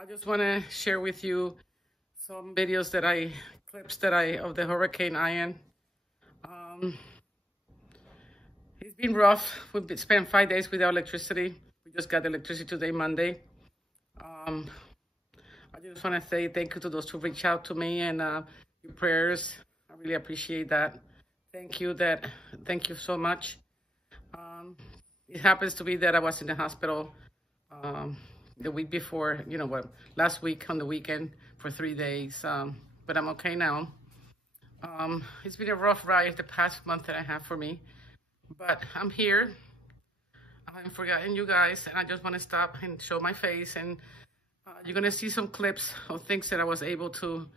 I just want to share with you some videos clips of the Hurricane Ian. It's been rough. We've spent 5 days without electricity. We just got electricity today, Monday. I just want to say thank you to those who reached out to me and your prayers. I really appreciate that. Thank you so much. It happens to be that I was in the hospital the week before, last week on the weekend for 3 days. But I'm okay now. It's been a rough ride the past month and a half for me, but I'm here. I haven't forgotten you guys, and I just want to stop and show my face, and you're going to see some clips of things that I was able to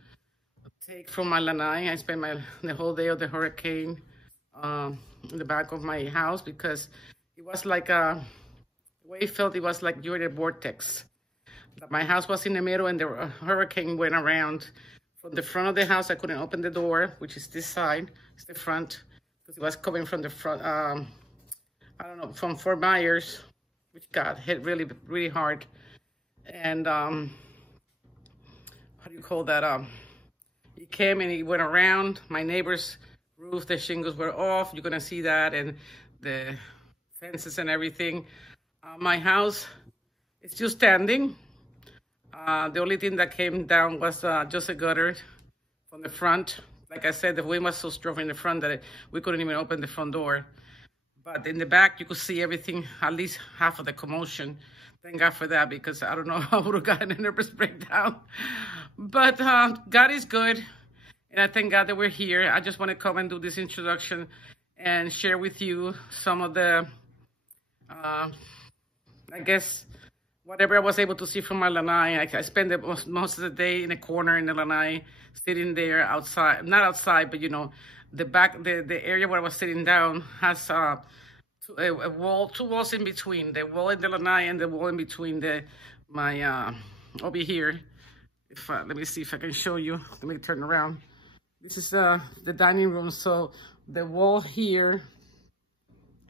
take from my lanai. I spent the whole day of the hurricane in the back of my house because it was like the way it felt, it was like you're in a vortex. My house was in the middle and the hurricane went around. From the front of the house, I couldn't open the door, which is this side. It's the front, because it was coming from the front, I don't know, from Fort Myers, which got hit really, really hard. And how do you call that? It came and it went around. My neighbor's roof, the shingles were off. You're gonna see that, and the fences and everything. My house is still standing. The only thing that came down was just a gutter from the front. Like I said, the wind was so strong in the front that we couldn't even open the front door. But in the back, you could see everything, at least half of the commotion. Thank God for that, because I don't know, I would have gotten a nervous breakdown. But God is good, and I thank God that we're here. I just want to come and do this introduction and share with you some of the, I guess, whatever I was able to see from my lanai. I spent most of the day in a corner in the lanai, sitting there outside, not outside, but the back, the area where I was sitting down has a wall, two walls in between, the wall in the lanai and the wall in between my over here. Let me see if I can show you. Let me turn around. This is the dining room. So the wall here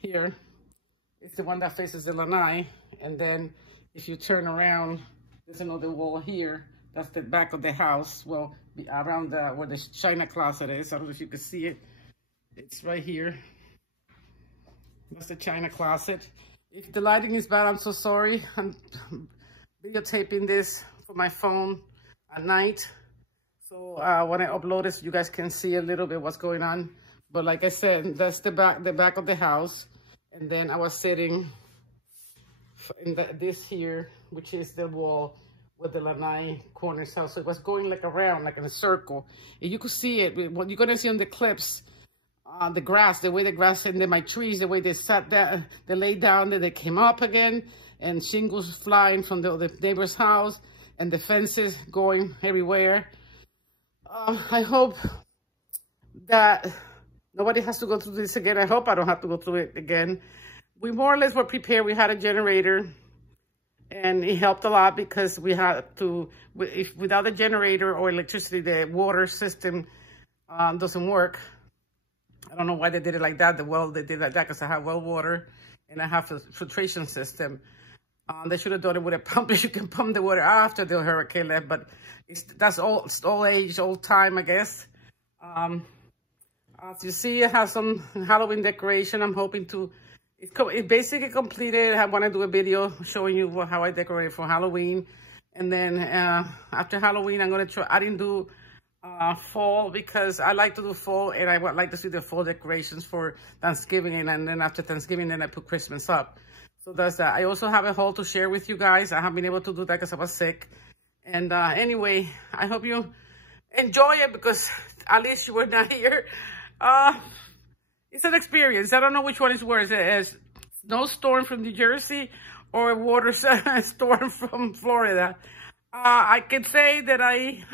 is the one that faces the lanai, and then if you turn around, there's another wall here. That's the back of the house. Well, around where the china closet is. I don't know if you can see it. It's right here. That's the china closet. If the lighting is bad, I'm so sorry. I'm videotaping this for my phone at night. So when I upload this, you guys can see a little bit what's going on. But like I said, that's the back of the house. And then I was sitting in this here, which is the wall with the lanai corners house. So it was going like around, like in a circle. And you could see it. What you're gonna see on the clips, the grass, the way the grass, and then my trees, the way they sat down, they laid down, then they came up again, and shingles flying from the neighbor's house, and the fences going everywhere. I hope that nobody has to go through this again. I hope I don't have to go through it again. We more or less were prepared. We had a generator, and it helped a lot because we had to, without a generator or electricity, the water system doesn't work. I don't know why they did it like that. They did it like that because I have well water and I have a filtration system. They should have done it with a pump. You can pump the water after the hurricane left, but that's old age, old time, I guess. As you see, I have some Halloween decoration. I'm hoping to, it's basically completed. I want to do a video showing you how I decorate for Halloween. And then after Halloween, I'm going to try, I didn't do fall because I like to do fall, and I would like to see the fall decorations for Thanksgiving. And then after Thanksgiving, then I put Christmas up. So that's that. I also have a haul to share with you guys. I haven't been able to do that because I was sick. And anyway, I hope you enjoy it because at least you were not here. It's an experience. I don't know which one is worse. A snowstorm from New Jersey or a water storm from Florida. I can say that I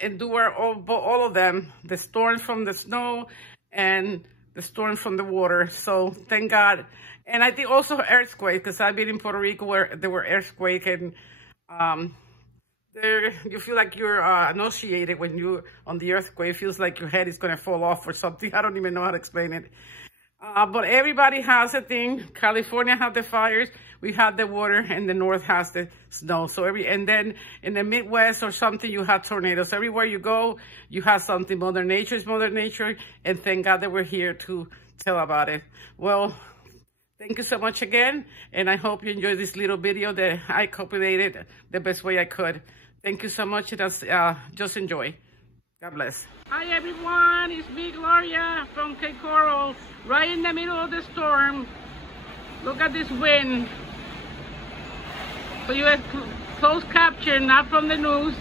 endure all of them. The storm from the snow and the storm from the water. So thank God. And I think also earthquake, because I've been in Puerto Rico where there were earthquake, and you feel like you're nauseated when you're on the earthquake. It feels like your head is going to fall off or something. I don't even know how to explain it. But everybody has a thing. California have the fires. we have the water, and the north has the snow. So and then in the Midwest or something, you have tornadoes. Everywhere you go, you have something. Mother Nature is Mother Nature, and thank God that we're here to tell about it. Well, thank you so much again, and I hope you enjoyed this little video that I copied the best way I could. Thank you so much, and just enjoy. God bless. Hi everyone, it's me, Gloria from Cape Coral, right in the middle of the storm. Look at this wind. For you as close capture, not from the news.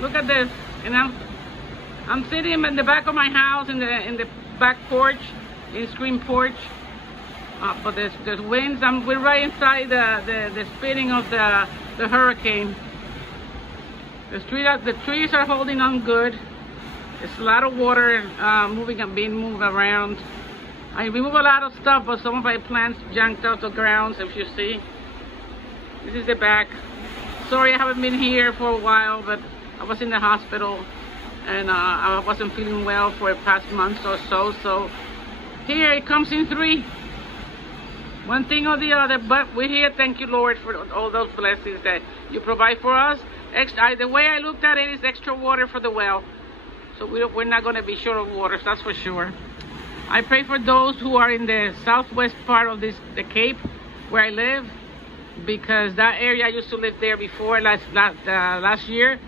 Look at this, and I'm sitting in the back of my house in the back porch, in screen porch. But there's winds. We're right inside the spinning of the hurricane. The trees are holding on good. It's a lot of water moving and being moved around. I remove a lot of stuff, but some of my plants junked out the grounds, if you see. This is the back. Sorry I haven't been here for a while, but I was in the hospital and I wasn't feeling well for the past month or so. So here it comes in 3. One thing or the other, but we're here. Thank you, Lord, for all those blessings that you provide for us. The way I looked at it is extra water for the well. So we're not going to be short of water, that's for sure. I pray for those who are in the southwest part of the Cape, where I live, because that area, I used to live there before last year,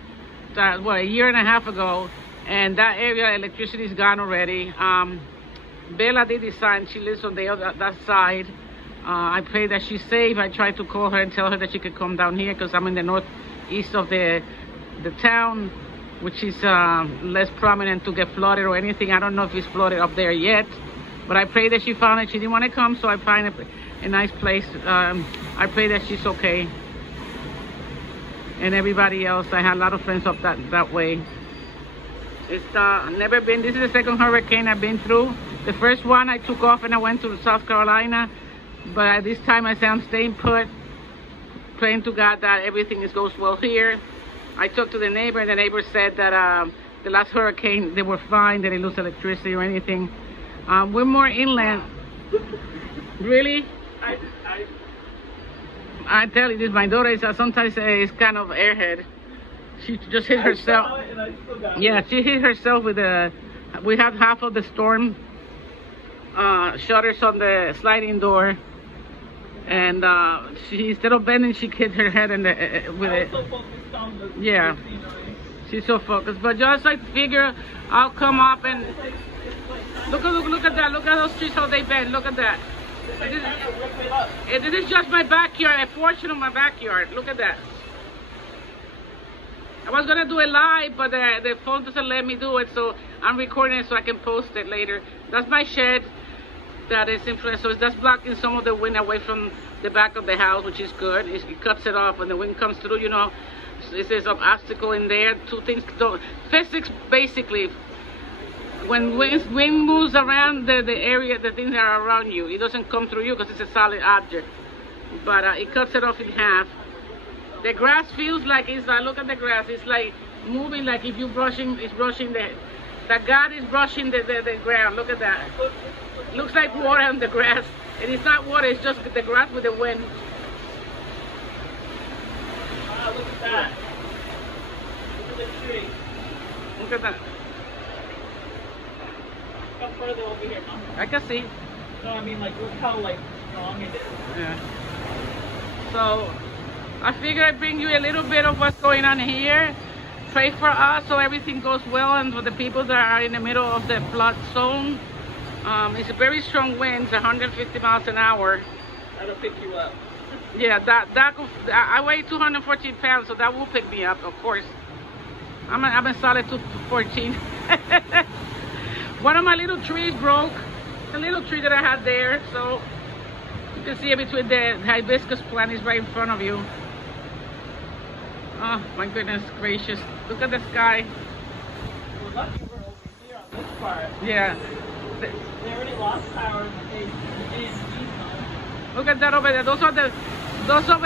a year and a half ago, and that area, electricity is gone already. Bella did design, she lives on that side. I pray that she's safe. I tried to call her and tell her that she could come down here, because I'm in the northeast of the town, which is less prominent to get flooded or anything. I don't know if it's flooded up there yet, but I pray that she found it. She didn't want to come, so I find a nice place. I pray that she's okay. And everybody else, I had a lot of friends up that way. It's never been, this is the second hurricane I've been through. The first one I took off and I went to South Carolina, but at this time I said I'm staying put, praying to God that everything goes well here. I talked to the neighbor, and the neighbor said that the last hurricane, they were fine, they didn't lose electricity or anything. We're more inland. Really? I tell you this, my daughter is sometimes is kind of airhead. She just hit herself. Yeah, she hit herself with we have half of the storm shutters on the sliding door. And she, instead of bending, she hit her head with it. Yeah, she's so focused. But just like figure, I'll come up and look at that. Look at those trees, how they bend. Look at that. This is just my backyard, a portion of my backyard. Look at that. I was gonna do a live, but the phone doesn't let me do it, so I'm recording it so I can post it later. That's my shed. That is influence, so that's blocking some of the wind away from the back of the house, which is good. It cuts it off when the wind comes through, you know. There's an obstacle in there. Two things. Physics, basically, when wind moves around the area, the things that are around you, it doesn't come through you because it's a solid object. But it cuts it off in half. The grass feels like it's. Look at the grass. It's like moving, like if you're brushing. It's brushing that God is brushing the ground. Look at that. Looks like water on the grass, and it's not water, it's just the grass with the wind. Wow, look at that. Look at the tree. Look at that. Come further over here, Mom. I can see. No, I mean, like, look how, like, strong it is. Yeah. So, I figure I'd bring you a little bit of what's going on here. Pray for us so everything goes well, and for the people that are in the middle of the flood zone. It's a very strong winds, 150 miles an hour. That'll pick you up. Yeah, I weigh 214 pounds, so that will pick me up, of course. I'm a solid 214. One of my little trees broke, a little tree that I had there, so you can see it between the hibiscus plant is right in front of you. Oh my goodness gracious, look at the sky. We're lucky we're over here on this part. Yeah. They already lost power in the Look at that over there. Those over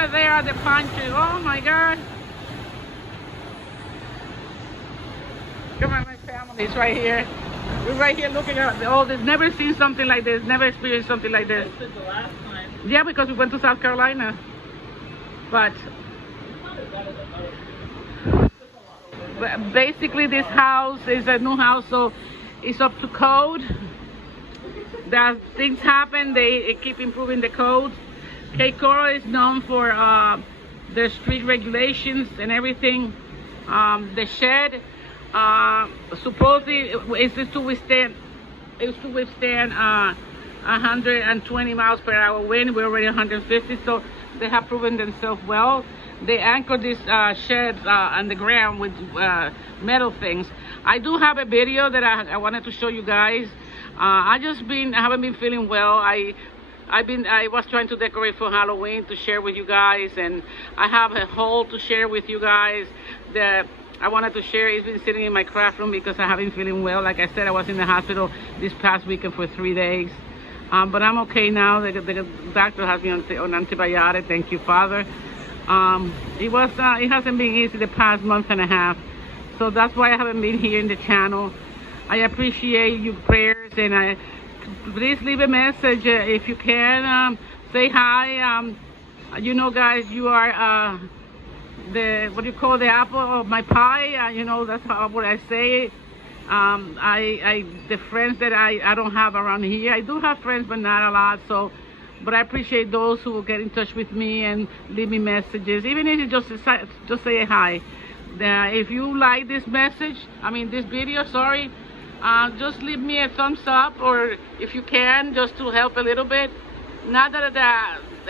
there are the pine trees. Oh my God. Come on, my family's right here. We're right here looking at all this. Never seen something like this. Never experienced something like this. This is the last time. Yeah, because we went to South Carolina. But basically this house is a new house, so it's up to code. That things happen, they keep improving the code. Cape Coral is known for their street regulations and everything. The shed supposedly is to withstand 120 miles per hour wind. We're already 150, so they have proven themselves well. They anchor these sheds on the ground with metal things. I do have a video that I wanted to show you guys. I haven't been feeling well. I was trying to decorate for Halloween to share with you guys, and I have a haul to share with you guys that I wanted to share. It's been sitting in my craft room because I haven't been feeling well. Like I said, I was in the hospital this past weekend for 3 days. But I'm okay now. The doctor has me on antibiotic. Thank you, Father. It hasn't been easy the past month and a half. So that's why I haven't been here in the channel. I appreciate your prayers, and please leave a message if you can. Say hi. You know, guys, you are what do you call the apple of my pie? You know, that's what I say. The friends that I don't have around here. I do have friends, but not a lot. So, but I appreciate those who will get in touch with me and leave me messages, even if you just say hi. If you like this message, this video, sorry. Just leave me a thumbs up, or if you can, just to help a little bit. Not that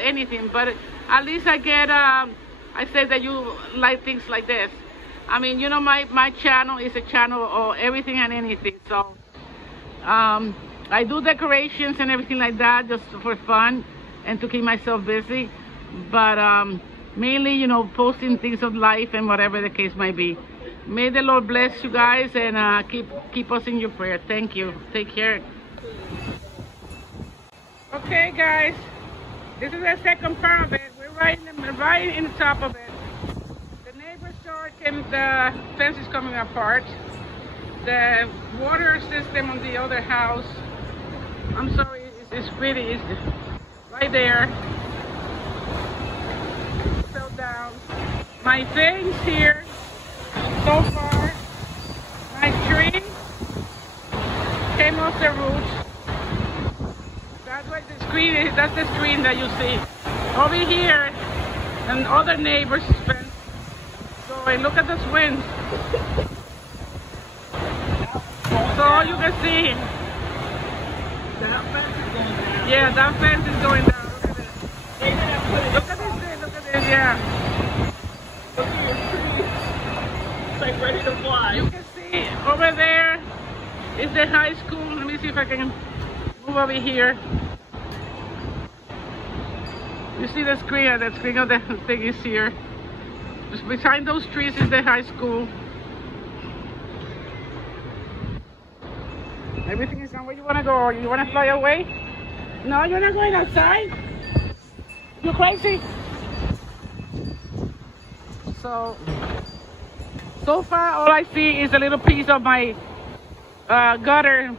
anything, but at least I get, I say that you like things like this. You know, my channel is a channel of everything and anything. So I do decorations and everything like that just for fun and to keep myself busy. But mainly, you know, posting things of life and whatever the case might be. May the Lord bless you guys, and keep us in your prayer. Thank you. Take care. Okay, guys, this is the second part of it. We're right in the top of it. The neighbor's yard the fence is coming apart. The water system on the other house, I'm sorry, it's right there. Fell down. My things here. So far, my tree came off the roots. That's what the screen is. That's the screen that you see over here, and other neighbors' fence. So look at this wind. So you can see. That fence is going down. Yeah, that fence is going down. Look at this. Look at this. Look at this. Yeah. Look at your tree. Like ready to fly. You can see over there is the high school. Let me see if I can move over here. You see the screen of the thing is here. Just behind those trees is the high school. Everything is done. Where you want to go? You want to fly away? No, you're not going outside. You crazy? So far, all I see is a little piece of my gutter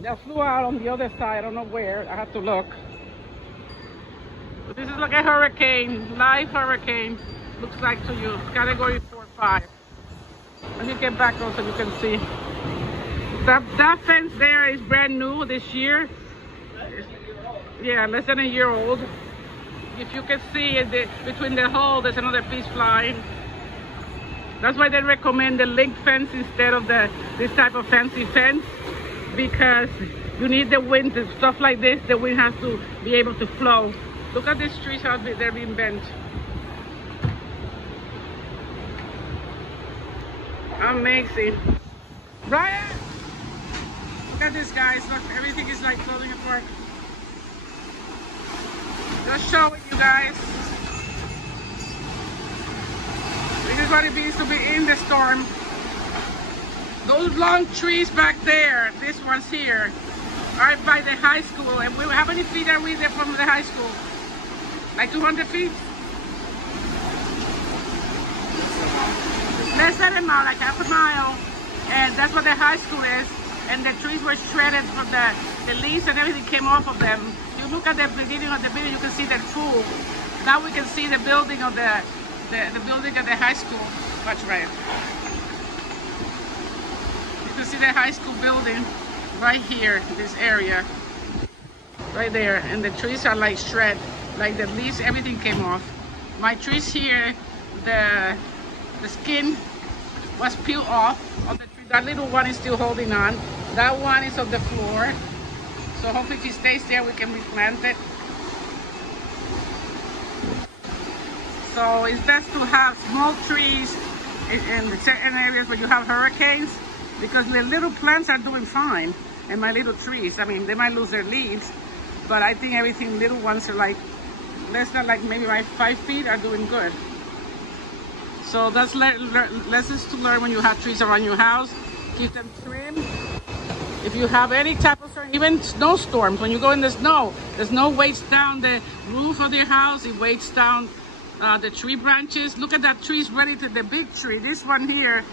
that flew out on the other side. I don't know where. I have to look. But this is like a hurricane, live hurricane. Looks like to you. It's category 4 or 5. Let me get back on so you can see. That fence there is brand new this year. Yeah, less than a year old. If you can see it, between the hole, there's another piece flying. That's why they recommend the link fence instead of this type of fancy fence, because you need the wind, stuff like this, the wind has to be able to flow. Look at these trees, how they're being bent. Amazing. Brian! Look at this, guys. Look, everything is like falling apart. Just showing you guys. This is what it means to be in the storm. Those long trees back there, this one's here, are by the high school. And how many feet are we there from the high school? Like 200 feet? Less than a mile, like half a mile. And that's what the high school is. And the trees were shredded from the leaves and everything came off of them. you look at the beginning of the video, you can see that pool. Now we can see the building of the building of the high school. Watch, Ryan. You can see the high school building right here, this area, right there. And the trees are like shred, like the leaves, everything came off. My trees here, the skin was peeled off of the tree. That little one is still holding on. That one is on the floor. So hopefully if it stays there, we can replant it. So it's best to have small trees in certain areas where you have hurricanes, because the little plants are doing fine. And my little trees, I mean, they might lose their leaves, but I think everything, little ones are like, less than like maybe like 5 feet, are doing good. So that's lessons to learn when you have trees around your house. Keep them trimmed. If you have any type of storm, even snowstorms, when you go in the snow weights down the roof of your house, it weights down the tree branches. Look at that tree's ready to the big tree. This one here,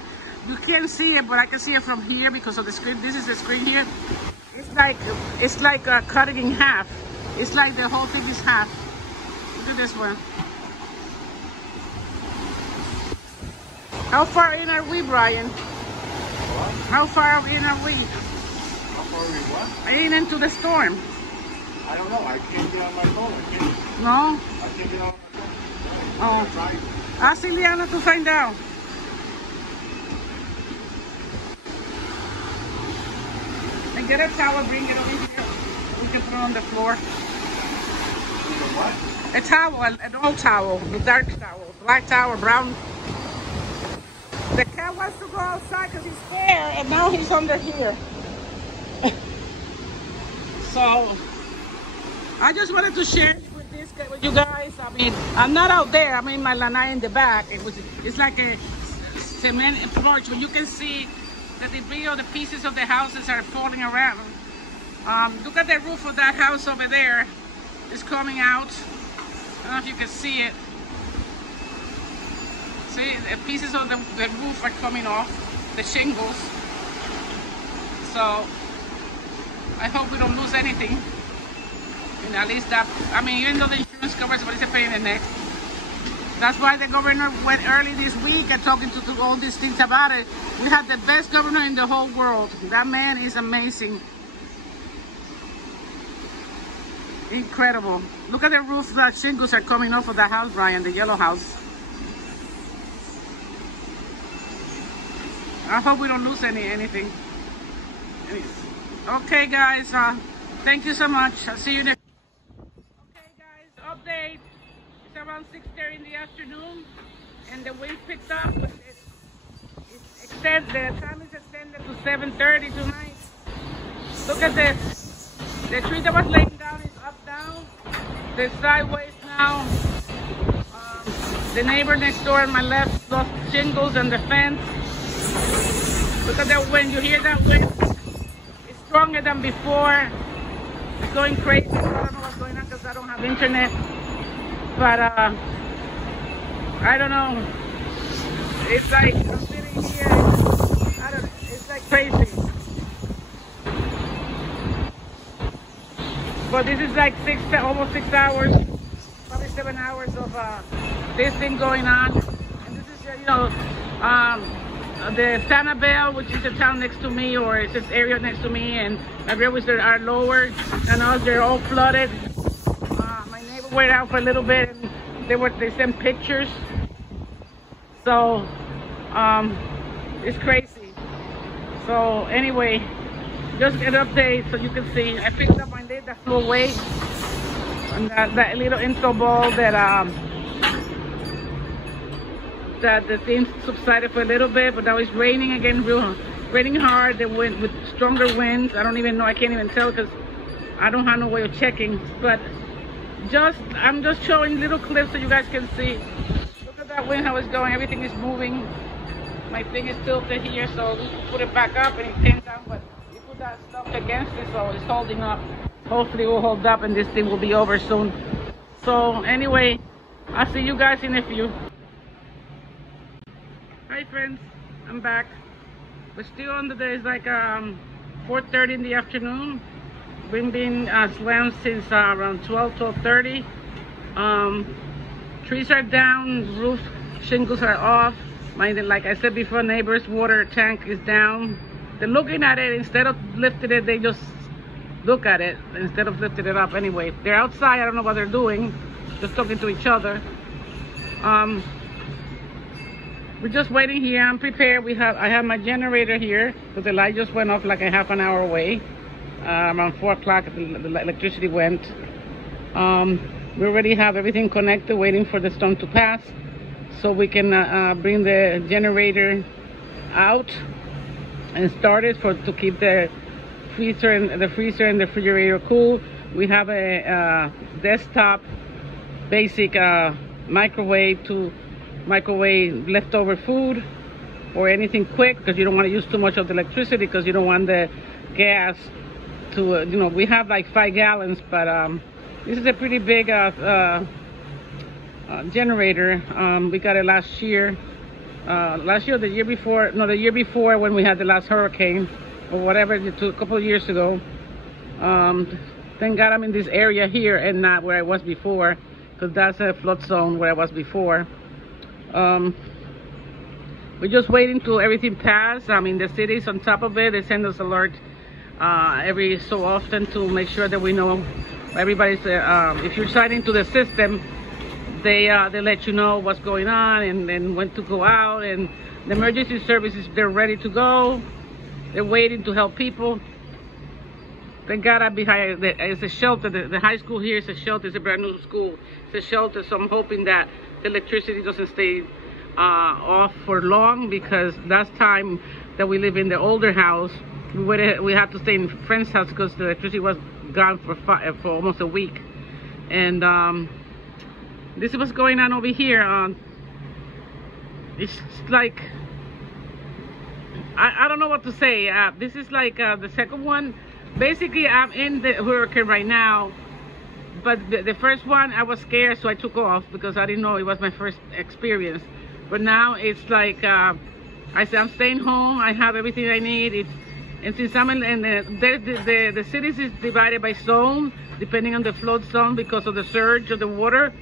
you can't see it, but I can see it from here because of the screen. This is the screen here. It's like cut it in half. It's like the whole thing is half. Look at this one. How far in are we, Brian? What? How far in are we? How far are we what? In into the storm. I don't know. I can't get on my phone. No? I can't get on my phone. Oh. Ask Ileana to find out. And get a towel, bring it over here. We can put it on the floor. What? A towel, an old towel, a dark towel, black towel, brown. The cat wants to go outside because he's scared, and now he's under here. So, I just wanted to share with you guys. I mean, I'm not out there. I'm in my lanai in the back. It's like a cement porch where you can see the debris of the pieces of the houses are falling around. Look at the roof of that house over there. It's coming out. I don't know if you can see it. See, the pieces of the roof are coming off, the shingles. So, I hope we don't lose anything. And at least that, I mean, even though the insurance covers, but it's a pain in the neck. That's why the governor went early this week and talking to all these things about it. We have the best governor in the whole world. That man is amazing. Incredible. Look at the roof, the shingles are coming off of the house, Brian, the yellow house. I hope we don't lose anything. Okay, guys. Thank you so much. I'll see you next. Okay, guys. Update. It's around 6:30 in the afternoon, and the wind picked up. The time is extended to 7:30 tonight. Look at this. The tree that was laying down is up down. The sideways now. The neighbor next door on my left lost shingles and the fence. Look at that wind. You hear that wind? It's stronger than before. It's going crazy. I don't know what's going on because I don't have internet. But I don't know. It's like I'm sitting here. I don't know. It's like crazy. But this is like almost 6 hours, probably 7 hours of this thing going on. And this is, you know, the Sanibel, which is a town next to me, or it's this area next to me, and my railways are lower than us. They're all flooded. My neighbor went out for a little bit, and they sent pictures. So it's crazy. So anyway, just an update so you can see. I picked up my lid that flew away, and that little intro ball that the thing subsided for a little bit, but now it's raining again, raining hard. The wind with stronger winds. I don't even know. I can't even tell because I don't have no way of checking. But I'm just showing little clips so you guys can see. Look at that wind, how it's going. Everything is moving. My thing is tilted here, so we put it back up and it came down. But we put that stuff against it, so it's holding up. Hopefully, it will hold up, and this thing will be over soon. So anyway, I'll see you guys in a few. Hi friends, I'm back. We're still on the day. It's like 4:30 in the afternoon. We've been slammed since around 12:30. Trees are down, roof shingles are off. Like I said before, neighbor's water tank is down. They're looking at it. Instead of lifting it, they just look at it instead of lifting it up. Anyway, they're outside. I don't know what they're doing, just talking to each other. We're just waiting here. I'm prepared. I have my generator here, but the light just went off like a half an hour away. Around 4 o'clock, the electricity went. We already have everything connected, waiting for the storm to pass, so we can bring the generator out and start it to keep the freezer and the refrigerator cool. We have a desktop basic microwave to microwave leftover food or anything quick, because you don't want to use too much of the electricity, because you don't want the gas to we have like 5 gallons, but this is a pretty big generator. We got it last year, the year before, no, the year before, when we had the last hurricane or whatever, a couple of years ago. Thank God I'm in this area here and not where I was before, because that's a flood zone where I was before. We're just waiting till everything pass. I mean, the city's on top of it. They send us alert every so often to make sure that we know everybody's. If you're signed into the system, they let you know what's going on and when to go out. And the emergency services, they're ready to go. They're waiting to help people. Thank God I'm behind. It's a shelter. The high school here is a shelter. It's a brand new school. It's a shelter, so I'm hoping that the electricity doesn't stay off for long, because last time that we lived in the older house, we had to stay in a friend's house because the electricity was gone for almost a week. And this is what's going on over here. It's like, I don't know what to say. This is like the second one. Basically, I'm in the hurricane right now, but the first one I was scared, so I took off because I didn't know it was my first experience. But now it's like I said, I'm staying home. I have everything I need. And since I'm in the cities is divided by zone, depending on the flood zone, because of the surge of the water.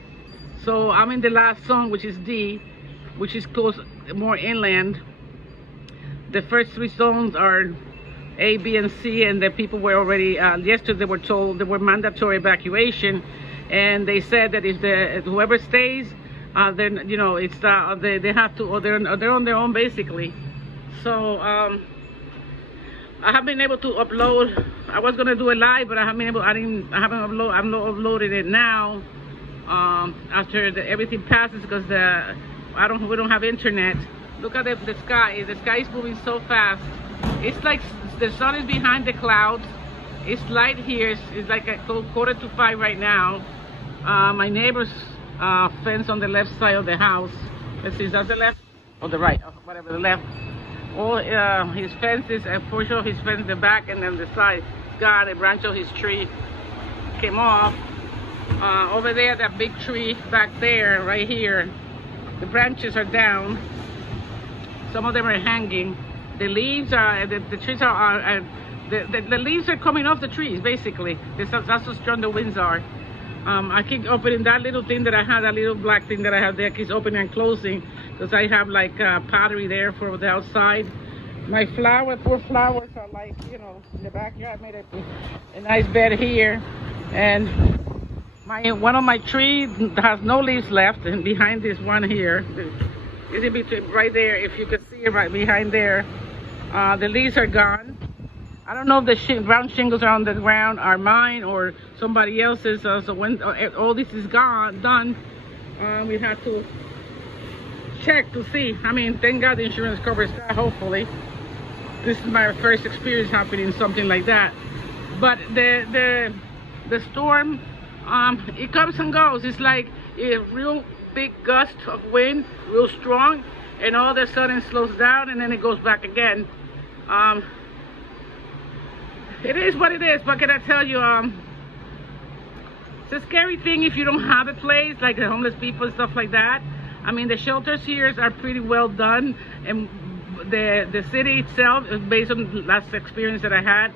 So I'm in the last zone, which is D, which is close, more inland. The first 3 zones are A, B, and C, and the people were already yesterday they were told there were mandatory evacuation, and they said that if whoever stays, then it's they have to, or they're on their own basically. So I haven't been able to upload. I was gonna do it live, but I haven't been able. I'm uploading it now after everything passes, because we don't have internet. Look at the sky. The sky is moving so fast. It's like the sun is behind the clouds. It's light here. It's like a 4:45 right now. My neighbor's fence on the left side of the house. Let's see, is that the left or the right? Oh, whatever, the left. All his fences, a portion of his fence, the back, and then the side, got a branch of his tree came off. Over there, that big tree back there, right here, the branches are down. Some of them are hanging. The leaves are, the trees are, the leaves are coming off the trees, basically. That's how strong the winds are. I keep opening that little thing that I had, that little black thing that I have there, keeps opening and closing, because I have like pottery there for the outside. My poor flowers are like, in the backyard. I made a nice bed here. And one of my trees has no leaves left, and behind this one here, is in between, right there, if you can see it right behind there, the leaves are gone. I don't know if the brown shingles are on the ground are mine or somebody else's. So when all this is done, we have to check to see. I mean, thank God the insurance covers that, hopefully. This is my first experience happening something like that. But the storm, it comes and goes. It's like a real big gust of wind, real strong, and all of a sudden slows down, and then it goes back again. It is what it is. What can I tell you? It's a scary thing if you don't have a place, like the homeless people and stuff like that. I mean, the shelters here are pretty well done, and the city itself, based on the last experience that I had,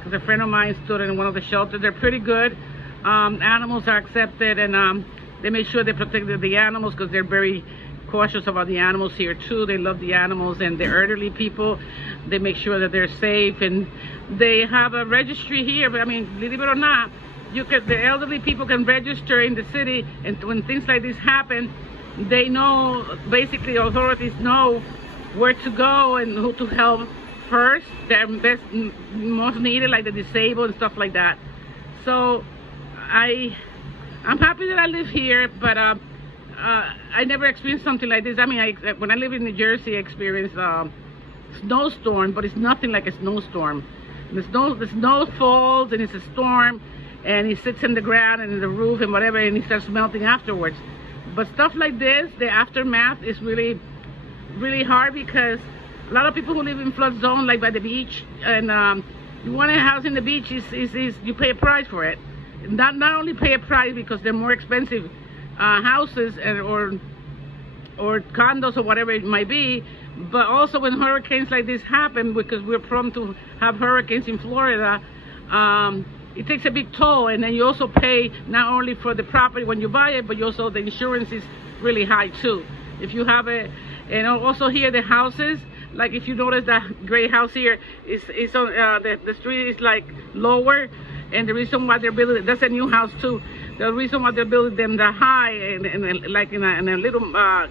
because a friend of mine stood in one of the shelters. They're pretty good. Animals are accepted, and they make sure they protect the animals because they're very cautious about the animals here too. They love the animals, and the elderly people, they make sure that they're safe, and they have a registry here. But I mean, believe it or not, the elderly people can register in the city, and when things like this happen, they know, basically authorities know where to go and who to help first. They're most needed, like the disabled and stuff like that. So I'm happy that I live here, but I never experienced something like this. I mean, when I lived in New Jersey, I experienced snowstorm, but it's nothing like a snowstorm. The snow falls and it's a storm, and it sits in the ground and in the roof and whatever, and it starts melting afterwards. But stuff like this, the aftermath is really, really hard, because a lot of people who live in flood zone, like by the beach, and you want a house in the beach, you pay a price for it. Not only pay a price because they're more expensive houses or condos or whatever it might be, but also when hurricanes like this happen, because we're prone to have hurricanes in Florida, it takes a big toll. And then you also pay not only for the property when you buy it, but you also, the insurance is really high too. If you have it, and also here the houses, like if you notice that gray house here is on the street is like lower, and the reason why they're building, that's a new house too, the reason why they're building them that high, and like in a little what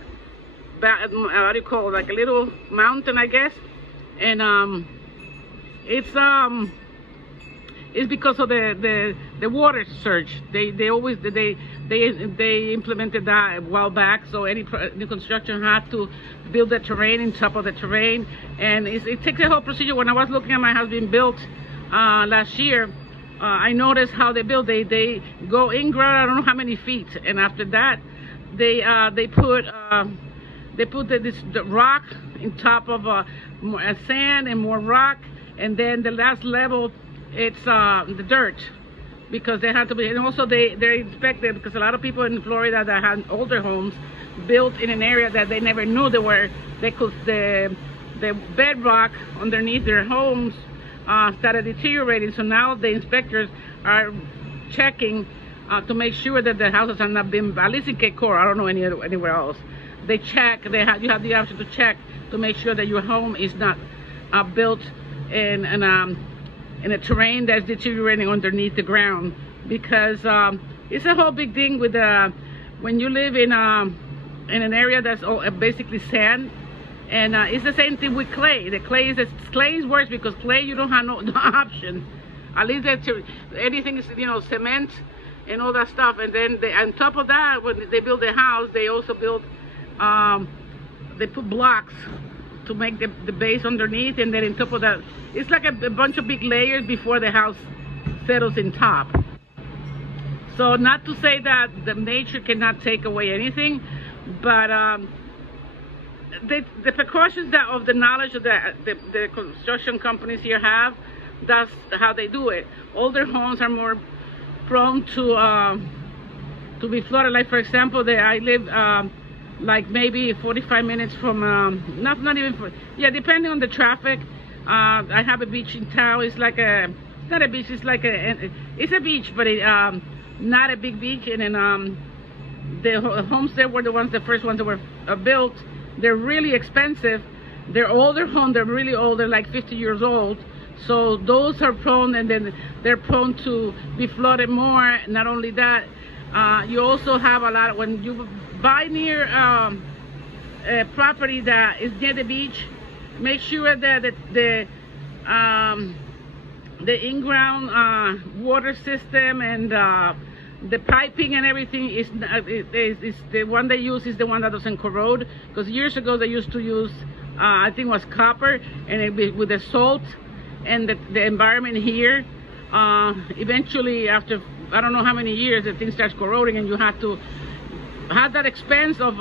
do you call it, like a little mountain, I guess, and it's because of the water surge. They implemented that a while back, so any new construction had to build the terrain on top of the terrain, and it takes a whole procedure. When I was looking at my house being built last year, I noticed how they build. They go in ground, I don't know how many feet, and after that they put the rock in top of more sand and more rock, and then the last level, it's the dirt, because they have to be, and also they're inspected, because a lot of people in Florida that had older homes built in an area that they never knew the bedrock underneath their homes started deteriorating. So now the inspectors are checking to make sure that the houses are not being, at least in Cape Coral, I don't know anywhere else. They check, you have the option to check to make sure that your home is not built in a terrain that's deteriorating underneath the ground, because it's a whole big thing with when you live in an area that's basically sand, and it's the same thing with clay. The clay is worse, because clay you don't have no option. At least anything is, you know, cement and all that stuff. And then on top of that, when they build the house, they also build they put blocks to make the base underneath, and then on top of that, it's like a bunch of big layers before the house settles in top. So not to say that the nature cannot take away anything, but the precautions of the knowledge of the construction companies here have, that's how they do it. Older homes are more prone to be flooded. Like for example, I live like maybe 45 minutes from not even depending on the traffic. I have a beach in town. It's like it's not a beach, it's like it's a beach, but it not a big beach. And then the homes there were the first ones that were built. They're really expensive. They're older homes. They're really old. They're like 50 years old. So those are prone, and then they're prone to be flooded more. Not only that, you also have a lot when you buy near a property that is near the beach. Make sure that the in-ground water system and the piping and everything is the one they use is the one that doesn't corrode. Because years ago they used to use I think it was copper, and with the salt and the environment here, eventually after I don't know how many years, the thing starts corroding, and you have to have that expense of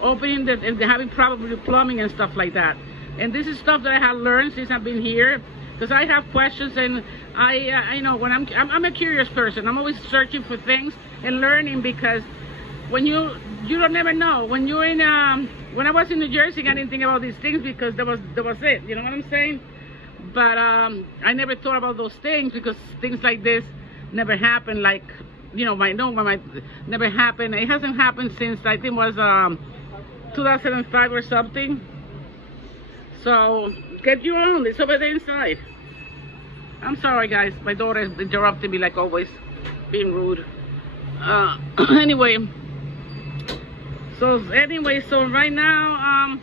opening and having probably plumbing and stuff like that. And this is stuff that I have learned since I've been here, because I have questions, and I know when I'm a curious person. I'm always searching for things and learning, because when you don't never know. When you're in when I was in New Jersey, I didn't think about these things because that was it. You know what I'm saying? But I never thought about those things because things like this never happen. Like, you know, never happened. It hasn't happened since I think it was 2005 or something. So get your own. It's over there inside. I'm sorry, guys. My daughter interrupted me like always, being rude. Anyway, so right now,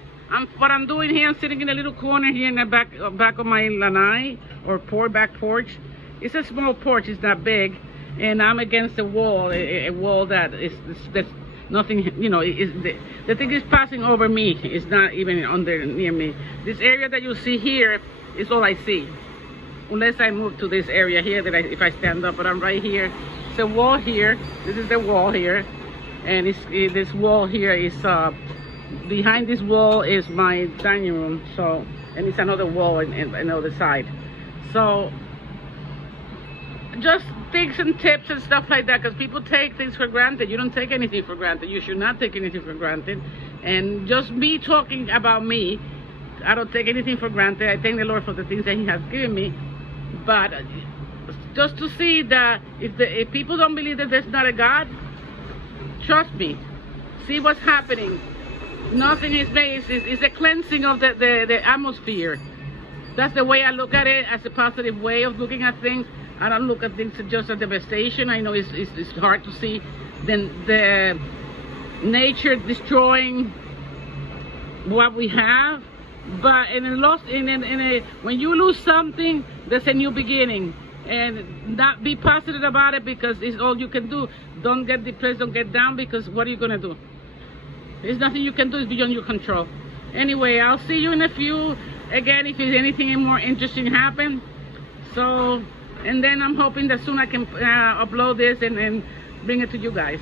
what I'm doing here, I'm sitting in a little corner here in the back of my lanai or back porch. It's a small porch. It's not big, and I'm against a wall, a wall that's nothing. You know, the thing is passing over me. It's not even near me. This area that you see here is all I see. Unless I move to this area here, that if I stand up, but I'm right here. It's a wall here. This is the wall here, and this wall here is behind this wall is my dining room. So, and it's another wall on the other side. So, just tips and tips and stuff like that, because people take things for granted. You don't take anything for granted. You should not take anything for granted. And just me talking about me, I don't take anything for granted. I thank the Lord for the things that He has given me. But just to see that if people don't believe that there's not a God, trust me, see what's happening. Nothing is made. It's a cleansing of the atmosphere. That's the way I look at it, as a positive way of looking at things. I don't look at things just as devastation. I know it's hard to see the nature destroying what we have. But when you lose something, there's a new beginning, and not be positive about it, because it's all you can do. Don't get depressed, don't get down, because what are you gonna do? There's nothing you can do. It's beyond your control. Anyway, I'll see you in a few. Again, if there's anything more interesting happen. So, and then I'm hoping that soon I can upload this and bring it to you guys.